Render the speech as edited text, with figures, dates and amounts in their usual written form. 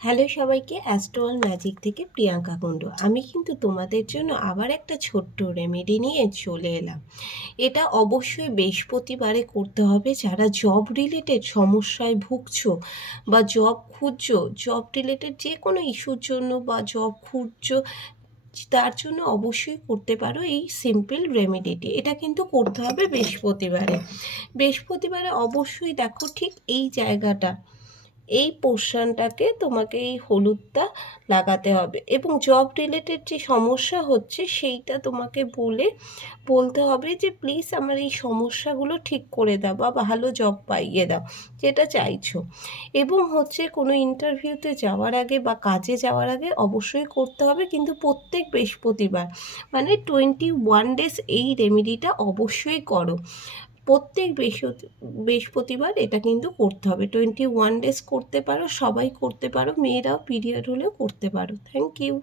Hello সবাইকে, অ্যাস্ট্রোয়াল magic থেকে প্রিয়াঙ্কা কুণ্ডু। আমি কিন্তু তোমাদের জন্য আবার একটা ছোট্ট রেমেডি নিয়ে চলে এলাম। এটা অবশ্যই বৃহস্পতিবারে করতে হবে। যারা জব রিলেটেড সমস্যায় ভুগছো বা জব খুঁজছো, জব রিলেটেড যে কোনো ইস্যুর জন্য বা জব খুঁজছো, তার জন্য অবশ্যই করতে পারো এই সিম্পল রেমেডিটি। এটা কিন্তু করতে হবে বৃহস্পতিবারে। বৃহস্পতিবারে অবশ্যই দেখো ঠিক এই জায়গাটা, এই পোর্শনটাকে তোমাকে এই হলুদটা লাগাতে হবে এবং জব রিলেটেড যে সমস্যা হচ্ছে সেইটা তোমাকে বলতে হবে যে প্লিজ আমার এই সমস্যাগুলো ঠিক করে দাও বা ভালো জব পাইয়ে দাও, যেটা চাইছো। এবং হচ্ছে কোনো ইন্টারভিউতে যাওয়ার আগে বা কাজে যাওয়ার আগে অবশ্যই করতে হবে, কিন্তু প্রত্যেক বৃহস্পতিবার, মানে 21 ডেজ এই রেমেডিটা অবশ্যই করো। প্রত্যেক বৃহস্পতিবার এটা কিন্তু করতে হবে। 21 ডেজ করতে পারো, সবাই করতে পারো, মেয়েরাও পিরিয়ড হলেও করতে পারো। Thank you.